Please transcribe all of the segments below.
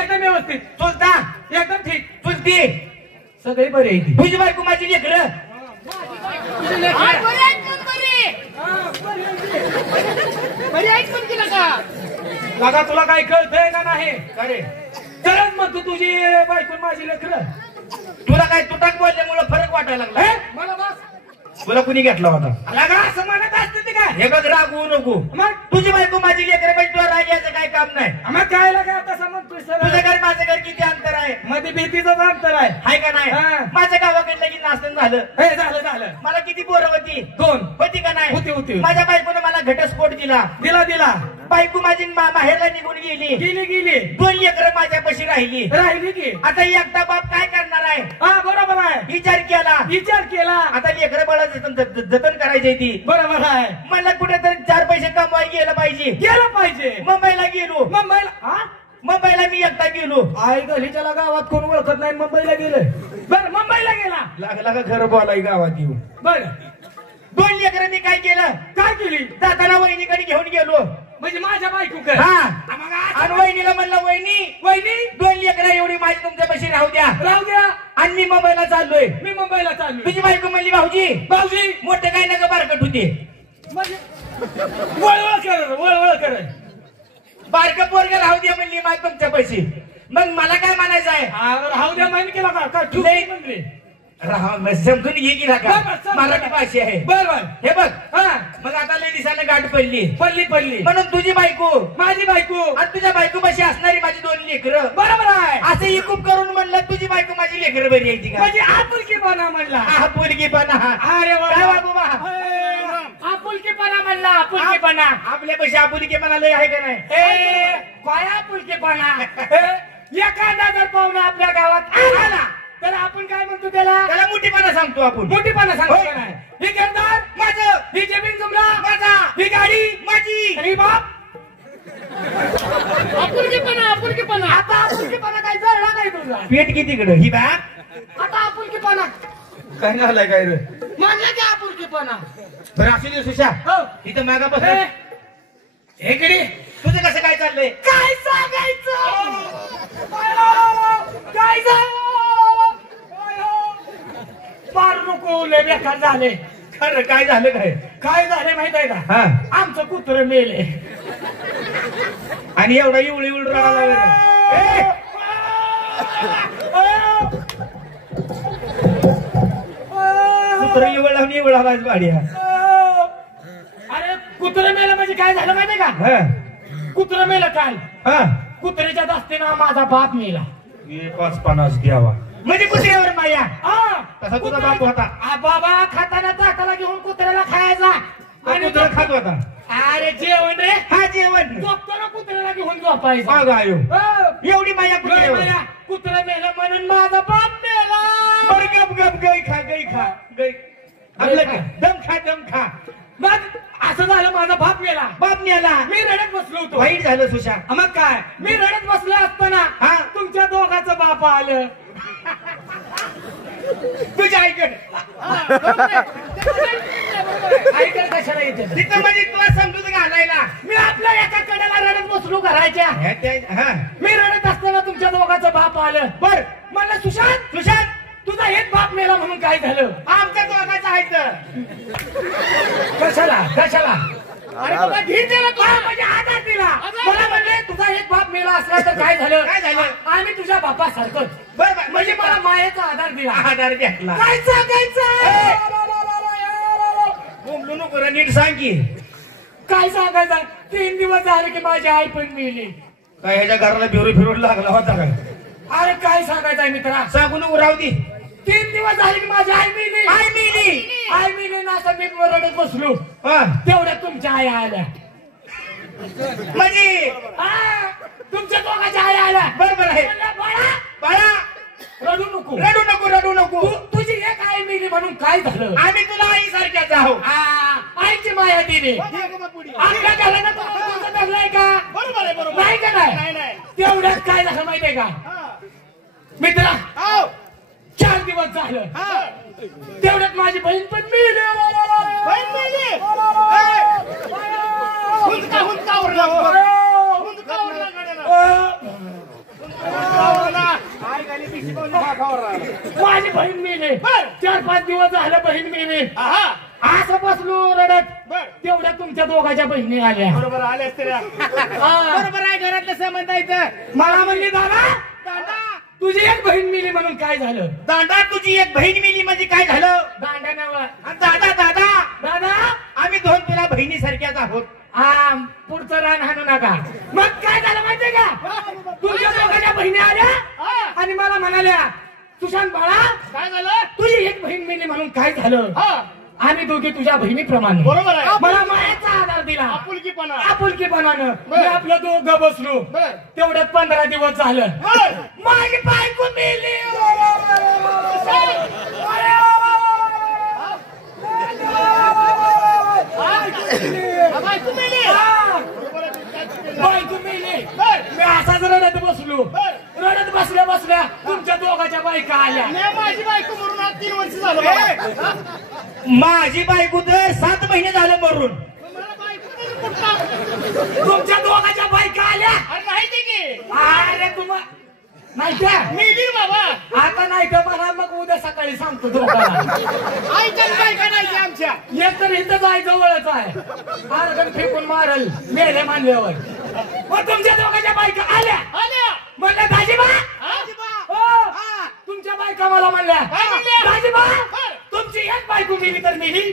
एकदम व्यवस्थित. चुलता एकदम ठीक. चुलती सगळे बरे आहे. तुझी बायको माझी लेकरं लागा तुला काय कळतंय का नाही? अरे तरच मग तू तुझी बायको माझी लेकरं. तुला काय तुटाक बोलल्यामुळे फरक वाटायला लागला. मला बस तुला कुणी घेतला होता? लागा असं म्हणत असते ते काय? हे बघ रागवू नको. मग तुझी बायको माझी लेकरं म्हणजे तुला रागायचं काय काम नाही. मग काय लागा तसं म्हणतोय सर. तुझं घर माझं घर किती अंतर आहे? मध्ये भीतीचं अंतर आहे. हाय का नाही? हा. माझ्या गावाकडलं की नाचन झालं. हे झालं झालं. मला किती पोरं होती? 2 होती का नाही? होती होती. माझ्या बायकोनं मला घटस्फोट दिला. दिला दिला. बायको माझी माहेरला निघून गेली. गेली गेली. 2 लेकरं माझ्यापाशी राहिली. राहिली की. आता एकटा बाप काय करणार आहे? हा बरोबर आहे. विचार केला. विचार केला. आता लेकरं बाळा जतन करायची ती. बरोबर आहे. मला कुठेतरी 4 पैसे कमवायला गेलं पाहिजे. गेलं पाहिजे. मुंबईला गेलो. मुंबईला हा मुंबईला मी एकटा गेलो. आई गलीच्या गावात कोण ओळखत नाही. मुंबईला गेलं. बरं मुंबईला गेला. लागला का घर बोलाय गावात येऊ. बरं 2 लेकरं मी काय केलं? काय केली? जाताना वहिनीकडे घेऊन गेलो. म्हणजे माझ्या बायको हा आणि वहिनीला म्हणलं वहिनी वहिनी 2 लेकरं एवढी माझी तुमच्यापाशी राहू द्या. राहू द्या. आणि मी मुंबईला चाललोय. मी मुंबईला चाललो. तुझी बायको म्हणली भाऊजी भाऊजी मोठे काय नका बारकट होते. म्हणजे वळवळ कर वळवळ कर. बारकं पोरगं राहू द्या म्हणली माझी तुमच्यापाशी. मग मला काय म्हणायचं आहे? राहू द्या म्हणजे केला का? का ठेवू नाही. म्हणले समजून घे की नका. मराठी भाषा आहे. बरोबर. हे बघ हा मग आता लय दिसानं गाठ पडली. पडली पडली. म्हणून तुझी बायको माझी बायको आणि तुझ्या बायकोपाशी असणारी माझी 2 लेकरं. बरोबर आहे. असं इकूप करून म्हणलं तुझी बायको माझी लेकरं बरी यायची का? म्हणजे आपुलकीपणा म्हणला. हा पोरगीपणा. अरे काय वा बाबा आपुलकीपणा म्हणला. आपुलकीपणा. आपल्यापाशी आपुलकीपणा लय आहे का नाही? काय आपुलकीपणा? एखादा जर पाहुणा आपल्या गावात आला तर आपण काय म्हणतो त्याला? त्याला मोठीपणा सांगतो आपण. मोठीपणा सांगतो का नाही? ही घरदार माझं, ही जमीन जुमला माझा, ही गाडी माझी. आणि बाप आपुलकीपणा आपुलकीपणा. आता आपुलकीपणा काय जळला नाही तुझा? पेट कितीकडं ही बॅग आता आपुलकीपणा काय झालंय काय रे? म्हणलं की आपुलकीपणा. बरं असू दे सुशा. हो इथं मागा बस. हे कडे तुझं कसं काय चाललंय? काय सांगायचं? काय सांग पार नको. लय बेकार झाले. खरं काय झालं काय? काय झाले माहित आहे का? हा आमचं कुत्र मेले. आणि एवढा इवळ इवळ रडायला कुत्र इवळ लावून इवळ आवाज वाढ्या. अरे कुत्र मेलं म्हणजे काय झालं माहितीये का? कुत्र मेलं काल. कुत्र्याच्या दास्तीनं माझा बाप मेला. 5-50 द्यावा म्हणजे कुत्र्यावर माया. तसा तुझा बाप होता. बाबा खाताना ताटाला घेऊन कुत्र्याला खायचा आणि कुत्रा खात होता. अरे जेवण रे. हा जेवण झोपताना कुत्र्याला घेऊन झोपायचं. आयो एवढी माया कुत्र्यावर. कुत्रा मेला म्हणून माझा बाप मेला. बरं गप गप गई खा गई खा गई. आपलं काय? दम खा दम खा. मग असं झालं माझा बाप मेला. बाप मेला. मी रडत बसलो होतो. वाईट झालं सुशा. मग काय मी रडत बसलो असताना तुमच्या दोघांचं बाप आलं. तुझ्या आईकडे आईकडे कशाला येते? तिथं म्हणजे तुला समजून घालायला. मी आपल्या एका कडेला रडत बसलो घराच्या. मी रडत असताना तुमच्या दोघांचं बाप आलं. बर म्हणलं सुशांत सुशांत तुझा हेच बाप मेला म्हणून काय झालं? आमच्या दोघांचं आहे तर कशाला कशाला? अरे बाबा धीर दिला तुला म्हणजे आधार दिला. मला म्हणले तुझा एक बाप मेला असला तर काय झालं? काय झालं? आम्ही तुझ्या बापासारखंच. बरं म्हणजे मला मायेचा आधार दिला. आधार घेतला. काय सांगायचं? बोंबलू नको रे, नीट सांग की. काय सांगायचं? 3 दिवस झाले की माझी आई पण मेली. काय ह्याच्या घराला फिरू फिरून लागला होता काय? अरे काय सांगायचंय मित्रा? सांगू नको राहू दे. 3 दिवस झाले की माझी आई मेली. आई मेली. आई मेली ना असं मी रडत बसलो. तेवढ्या तुमच्या आई आल्या. म्हणजे तुमच्या दोघांच्या आई आल्या. बरोबर आहे. बाळा बाळा रडू नको रडू नको रडू नको. तुझी एक आई मेली म्हणून काय झालं? आम्ही तुला आई सारख्याच आहोत. आईची माया दिली. आपल्या घराला तुझं धरलंय का? बरोबर आहे बरोबर. नाही का? नाही तेवढ्यात काय झालं माहितीये का मित्रा? 4 दिवस झालं. तेवढ्यात माझी बहीण पण मेली. बहीण मेली. हुंदका हुंदका उरला. हुंदका उरला गाड्याला. माझी बहीण मेली 4-5 दिवस झालं बहीण मेली असं बसलो रडत तेवढ्या तुमच्या दोघाच्या बहिणी आल्या बरोबर आले असते बरोबर आहे घरातलं संबंध आहे मला म्हणली दादा तुझी एक बहीण मिली म्हणून काय झालं दादा तुझी एक बहीण मिली म्हणजे काय झालं दांडा नवा दादा दादा दादा आम्ही दोन तुला बहिणीसारख्याच आहोत हा पुढचं रान हाणू नका मग काय झालं माहितीये का तुझ्या दोघांच्या बहिणी आल्या आणि मला म्हणाल्या सुशांत बाळा काय झालं तुझी एक बहीण मिली म्हणून काय झालं आम्ही दोघी तुझ्या बहिणीप्रमाणे बरोबर आहे मला मायाचा आधार दिला आपुलकीपणानं मी बरं. आपलं दोघं बसलो बरं. तेवढ्यात 15 दिवस झालं माझी बायको मेली बायको मेली मी असाच रडत बसलो रडत बसल्या बसल्या तुमच्या दोघाच्या बायका आल्या माझी बायको मरून आज 3 वर्ष झालं माझी बायको तर 7 महिने झालं मरून तुमच्या दोघाच्या बायका आल्या माहिती की अरे तुम्हाला नाही का मिली बाबा आता नाही का मला मग उद्या सकाळी सांगतो दोघांना ऐकत काय करायची आमच्या एक तर इथं जाय जवळच आहे मारगण फेकून मारल मेले मानल्यावर मग तुमच्या दोघांच्या बायका आल्या म्हणलं दाजीबा तुमच्या बायका मला म्हणल्या दाजीबा तुमची एक बायको मिली तर मिली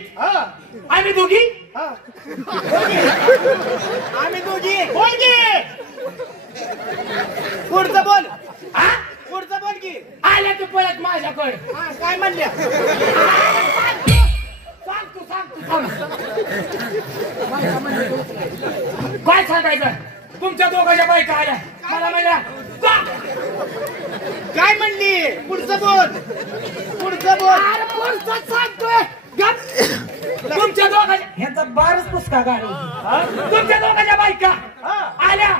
आम्ही दोघी बोल की पुढचं बोल पुढचं बोल की आल्या तू पळत माझ्याकडे काय म्हणल्या सांग तू काय सांगायचं तुमच्या दोघांच्या बायका आल्या मला म्हणल्या काय म्हणली पुढचं बोल अरे पुढचं सांगतोय तुमच्या दोघांच्या ह्याचा बारच पुस्तका गाडी तुमच्या दोघांच्या बायका आल्या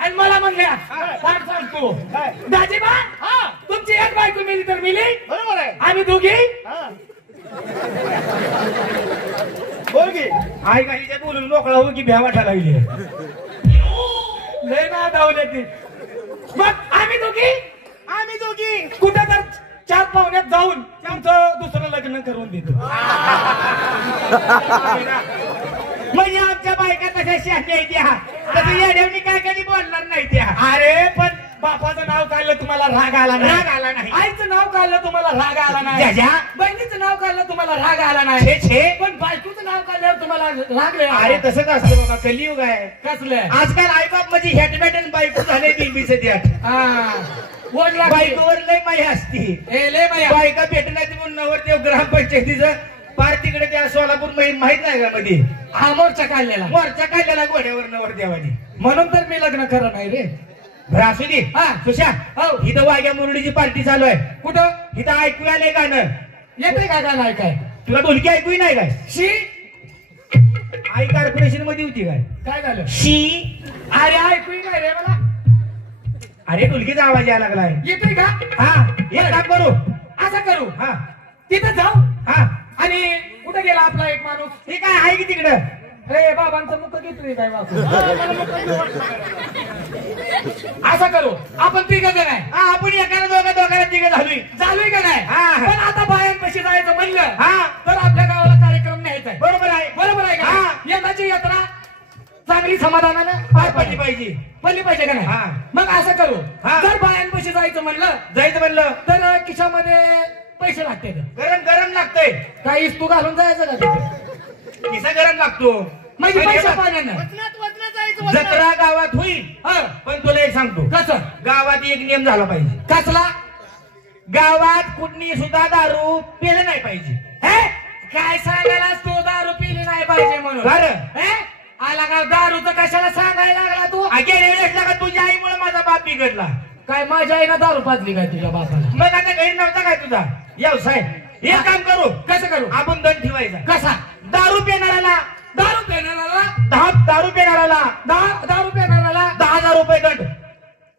आणि मला म्हणल्या सांगतो दाजीबा तुमची एक बायको मिली तर मिली बरोबर आहे आम्ही दोघी बोल की आई काही बोलून मोकळा हो की भ्या वाटायला लागली लय ना धावले ती मग आम्ही दोघी कुठे तर 4 पाहुण्यात जाऊन तुमचं दुसरं लग्न करून देतो म्हणजे आमच्या बायका तशा शहाण्या आहेत त्या तसं येड्यावनी काय कधी बोलणार नाही त्या अरे पण बापाचं नाव काढलं तुम्हाला राग आला राग आला नाही. आईचं नाव काढलं तुम्हाला राग आला नाही ज्याच्या? बहिणीचं नाव काढलं तुम्हाला राग आला नाही छे पण बायकोचं नाव काढल्यावर तुम्हाला राग अरे तसंच असतं बाबा कलियुग आहे कसलं आजकाल आईबाप म्हणजे हॅटमॅट आणि बायको झाले बिंबीचे त्यात वडला बायकोवर लय माही असती लय बाया बायका भेटणार म्हणून नवरदेव ग्रामपंचायतीचं पार तिकडे त्या सोलापूर माहित नाही का मध्ये हा मोर्चा काढलेला वरच्या काढलेला घोड्यावर नवरदेवानी म्हणून तर मी लग्न करत नाही रे बरं असू दे हा सुशा हो इथं वाघ्या मुरडीची पार्टी चालू आहे कुठं इथं ऐकू आलंय गाणं येते काय का नाही काय तुला ढोलकी ऐकू नाही काय शी आई कॉर्पोरेशन मध्ये होती काय काय झालं शी अरे ऐकू नाही रे मला अरे ढोलकीचा आवाज यायला लागलाय येते का हा एक काम करू असं करू हा तिथं जाऊ हा आणि कुठे गेला आपला एक माणूस हे काय आहे की तिकडं अरे बाबांचं मुख घेतोय काय बापू असं करू आपण तिघ जण आहे हा आपण एकाला दोघांना तिघ चालू का नाही हा. पण आता बायांपाशी जायचं म्हणलं हा तर आपल्या गावाला कार्यक्रम न्यायचा आहे बरोबर आहे बरोबर आहे का हा. नाही? यंदाची यात्रा चांगली समाधानानं पार पडली पाहिजे पडली पाहिजे का नाही हा. मग असं करू हा. जर बायांपाशी जायचं म्हणलं जायचं म्हणलं तर खिशामध्ये पैसे लागते गरम गरम लागतंय काही तू घालून जायचं का तिथे? किसा गरम लागतो म्हणजे पैसे पाण्यानं जत्रा गावात होईल हा. पण तुला एक सांगतो कसं गावात एक नियम झाला पाहिजे कसला गावात कुठली सुद्धा दारू पेलं नाही पाहिजे हे काय सांगायला तू दारू पिली नाही पाहिजे म्हणून बरं हे आला का दारूचं कशाला सांगायला लागला तू गेल्या वेळेस का तुझ्या आईमुळे माझा बाप बिघडला काय माझ्या आईनं दारू पाजली काय तुझ्या बापाला मग आता घरी नव्हता काय तुझा व्यवसाय एक काम करू कसं करू आपण दंड ठेवायचा कसा दारू पिणाऱ्याला दारू पिणाराला दारू पिणाऱ्याला दारू पिणाराला 10,000 रुपये दंड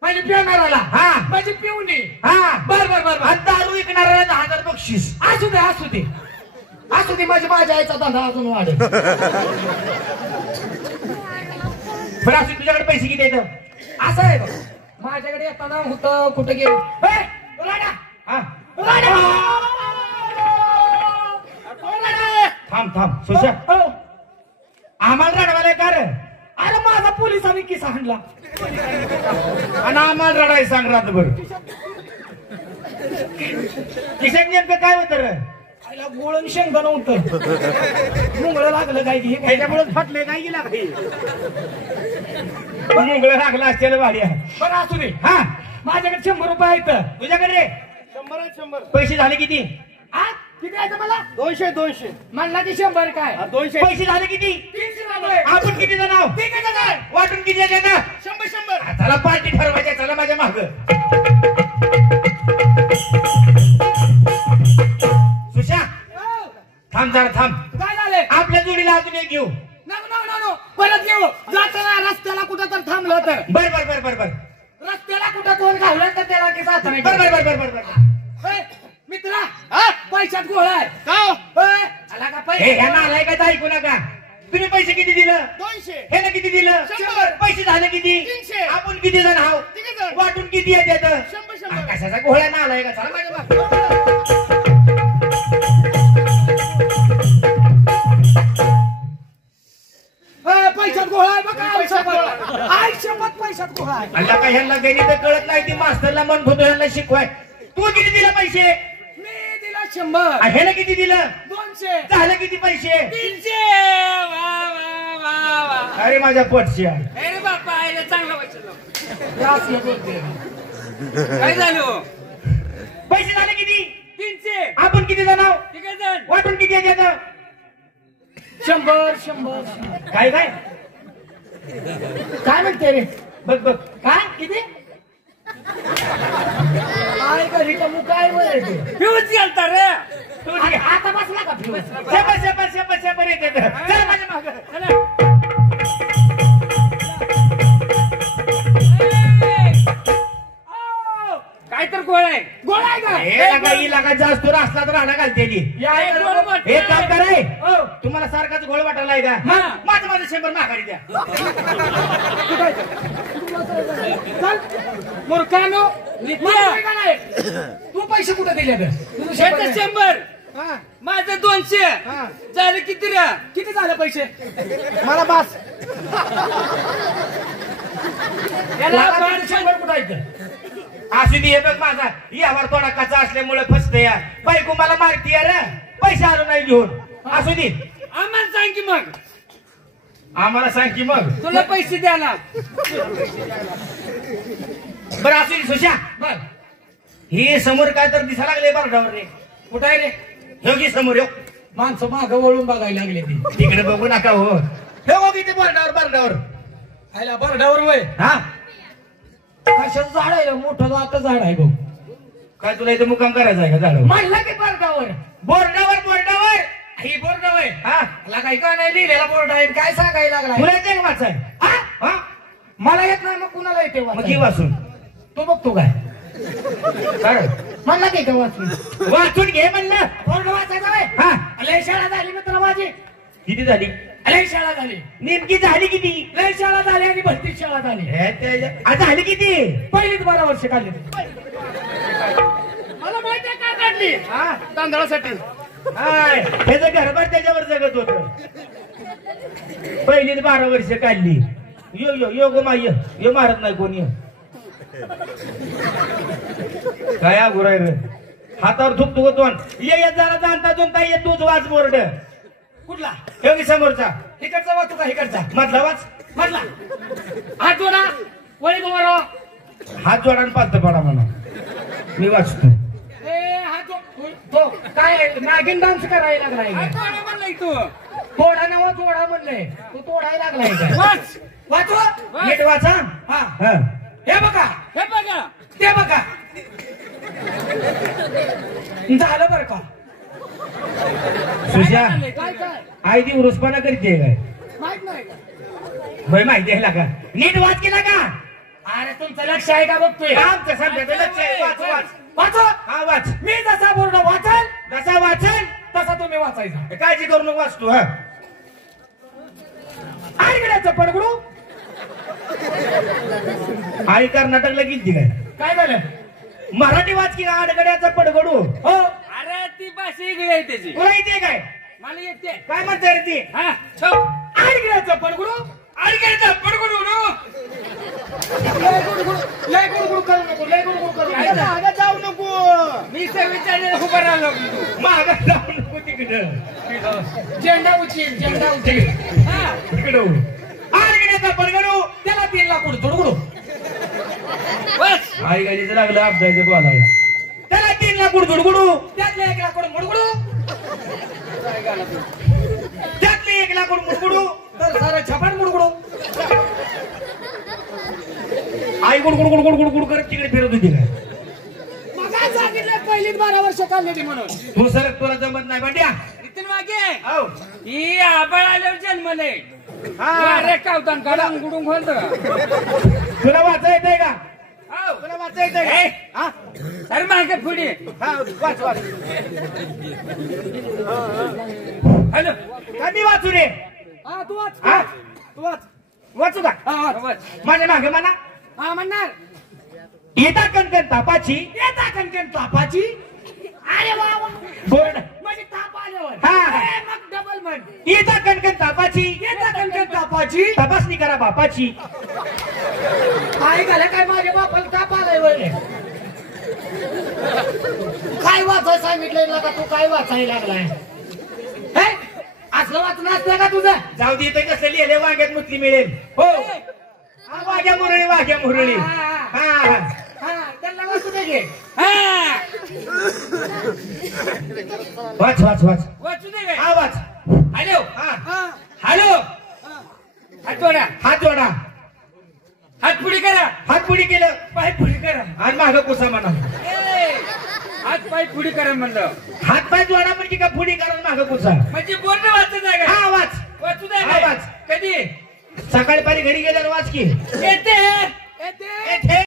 म्हणजे पिणाराला हा. म्हणजे पिऊनी हा बर बर बर आणि दारू विकणाऱ्याला 10,000 बक्षीस असू दे असू दे असू दे म्हणजे माझ्या आईचा धंदा अजून वाढेल बरं तुझ्याकडे पैसे किती येतं असं आहे बघ. माझ्याकडे येताना होतं कुठं गेलो थांब थांब सुशा आम्हाला रडवायला का रे? अरे माझा पोलिसांनी किस्सा हाणला आणि आम्हाला रडाय सांग रातभर. किशात नेमकं काय होतं रे? आईला गोळण शेंगदाणं होतं मुंगळं लागलं काय की त्याच्यामुळे फाटले काय गेला काही मुंगळं लागलं असलेलं भाड्या. बरं असू दे. हा माझ्याकडे 100 रुपये आहेत. तुझ्याकडे रे 100 पैसे झाले किती? हा किती आहे मला 200 म्हणला की 100 काय 200 पैसे झाले किती? 300 झाले. आपण किती जण आहोत? ठीक आहे दादा. वाटून किती जण? 100 चला पार्टी ठरवायची. चला माझ्या माग सुशा हो. थांब जरा थांब. काय झाले? आपल्या जोडीला अजून एक घेऊ. नो परत येऊ. जाताना रस्त्याला कुठं तर थांबलं तर बर बर बर बर बर रस्त्याला कुठं कोण घावलं तर त्याला की जात नाही. बर बर बर बर बर बर. मित्रा पैशात गोळा आहे. का आला का हे पैसे? ह्यांना आलाय का ऐकू नका. तुम्ही पैसे किती दिलं? 200 हे ना किती दिलं? 100. पैसे झाले किती? 300. आपण किती जण आहोत? 3 जण. वाटून किती आहे त्यात? 100. कशाचा घोळा ना आलाय का? चला माझ्या मागं. पैशात गोळा आहे बघा. आयुष्यभर पैशात गोळा आहे. अल्ला का ह्यांना गणित कळत नाही. ती मास्तरला म्हणत होतो ह्यांना शिकवाय. तू किती दिलं पैसे? मी दिला 100. ह्यानं किती दिलं? 200. झालं किती पैसे? 300. वा वा वा वा. अरे माझ्या पोटच्या. अरे बापा आईला चांगलं वाटलं. काय झालं? पैसे झाले किती? 300. आपण किती जण आहोत? ठीक आहे जण. वाटून किती आहे त्यात? 100. काय काय काय म्हणते रे? बघ बघ. काय किती? काय घरी का मग काय बोलायचं? फ्यूज गेलता रे. तू ठीक आहे. आता बसला का फ्यूज? शंभर येते. चल माझ्या मागं. काय तर गोळा आहे. गोळा आहे का? हे लगा ही लगा जास्त असला तर राहणार घालते एक काम कराय. तुम्हाला सारखाच गोळ वाटायला आहे का? माझं 100 माघारी द्या. मूर्खानो तू पैसे कुठे दिले? 100. माझं 200 झालं. किती रे? किती झालं पैसे? मला बास. याला 100 कुठं आहे? असू दे. हे बघ माझा यावर थोडा कचा असल्यामुळे फसते या. बायको मला मारती रे. पैसे आलो नाही घेऊन. असू दे. आम्हाला सांग की मग. आम्हाला सांग की मग. तुला पैसे द्याला. बरं असू दे सुशा. बर ही समोर काय तर दिसा लागले बरडावर रे. कुठं आहे रे? योगी समोर यो. माणसं मागं वळून बघायला लागले ती. तिकडे बघू नका हो. हे बघ इथे बरडावर. आयला बरडावर वय. हा कशाचं झाड आहे रे? मोठं आता झाड आहे भाऊ. काय तुला इथे मुक्काम करायचा आहे का झाड? म्हणला की बरडावर. बोर्डावर ही बोर्ड वय. हा मला काही का नाही लिहिलेला बोर्ड आहे. काय सांगायला लागलाय? तुला येते का वाचाय? हा? हा मला येत नाही मग कुणाला येते मग घे वाचून. तू बघतो काय? काय म्हणला की का वाचून? वाचून घे म्हणलं. बोर्ड वाचायचा वय. हा लय शाळा झाली मित्र माझी. किती झाली? लय शाळा झाली. नेमकी झाली किती? लय शाळा झाली आणि 32 शाळा झाली. आता झाली किती? पहिलीच 12 वर्ष काढली. मला माहिती आहे का काढली हा तांदळासाठी. त्याचं घरभर त्याच्यावर जगत होत. पहिलीच 12 वर्ष काढली. यो गो माय यो मारत नाही कोणी. काय अगुराय रे. हातावर थुकतो दोन. ये जरा जाणता जुनता ये. तूच वाच बोर्ड. कुठला? योगी समोरचा. इकडचा वाचू का? इकडचा मधला वाच. म्हटला हात जोडा. वळी गोमारो. हात जोडा आणि पालत पडा म्हणा. मी वाचतो. हात तो काय नागिन डान्स करायला लागलाय. म्हणलाय तू थोडा नवा जोडा म्हणलंय. तू तोडायला लागलाय. वाच वाचू. नीट वाचा. हा हे बघा. हे बघा. ते बघा. झालं बरं का? सुशा काय काय आई ती उरुसपणा करते काय? माहित नाही का? होय माहिती आहे का? नीट वाच केला का? अरे तुमचं लक्ष आहे का बघतोय? आमचं सध्याचं लक्ष आहे. वाच वाच. वाचा. हा वाच. मी जसा बोर्ड वाचल जसा वाचन तसा तुम्ही वाचायचा. काळजी करू नको. वाचतो. हा आईगड्याचं पडगडू. आई कर्नाटकला गेलती काय? काय झालं? मराठी वाच की आडगड्याचा पडगडू. हो अरे ती भाषा वेगळी आहे त्याची. तुला येते काय? मला येते. काय म्हणते रे ती? हा छो. आडगिऱ्याचं पडगुडू अडकेचा पडगडू नो. लय गुडगुड करू नको लय गुडगुड करू काय नको. झालं? मागं जाऊ नको. मी विचारलेलं खूप राहिलो तू. मागं जाऊ नको तिकडं. झेंडा उचील झेंडा उचील. हा तिकडं आडगड्याचा पडगडू. त्याला 3 लाख गुडगुडू. बस. आई गालीचं लागलं अपदायचं बोलायला. त्याला 3 लाख गुडगुडगुडू. त्यातले 1 लाख मुडगुडू. त्यातले 1 लाख मुडगुडू. तर सारं छपाट मुडगुडू. आई गुडगुड गुडगुड गुडगुड करत तिकडे फिरत होती काय? मला सांगितलं पहिलीच 12 वर्ष काढलेली म्हणून. तू सरक तुला जमत नाही बंड्या. इथून मागे हो ही आबाळ आल्यावर जन्मले. अरे कावतान काढून गुडून खोलतो का? तुला वाचा येतंय का? हाव. तुला वाचा येतंय का? ए, हा? अरे मागे पुढे. हा, वाच वाच. हॅलो. का मी वाचू रे? हा तू वाच. हा? तू वाच. वाचू का? हा बस. माझ्या मागे म्हणा. हा म्हणणार. येता कणकण तापाची. येता कणकण तापाची. अरे वा वा. बोर्ड. म्हणजे ताप आल्यावर. हा. ए, मग डबल म्हण. येता कणकण तापाची. येता कणकण तापाची. तपासणी करा बापाची. काय झालं काय माझ्या बापाला ताप आलाय वय. काय वाचाय सांगितलंय का तू काय वाचायला लागलाय? हे? असलं वाचणं असतं का तुझं? जाऊ दे इथं कसं लिहिले वाघ्यात मुतली मिळेल. हो हा, वाघ्या मुरळी वाघ्या मुरळी. हा हा. हा त्यांना वाचू दे घे. हा. वाच वाच वाच. वाचू दे काय? हा वाच. हॅलो. हा हॅलो. हात जोडा. हात जोडा. हात पुढे करा. हात पुढे केलं. पाय पुढे करा. आणि मागं पुसा म्हणा. ए, हात पाय पुढे करा म्हणलं. हात पाय जोडा म्हणजे का पुढे करा आणि मागं पुसा. म्हणजे बोर्ड वाचत आहे का? हा वाच. वाचू दे हा, काय? वाच. कधी सकाळी पारी घरी गेल्यावर वाच की. येते. येते. येथे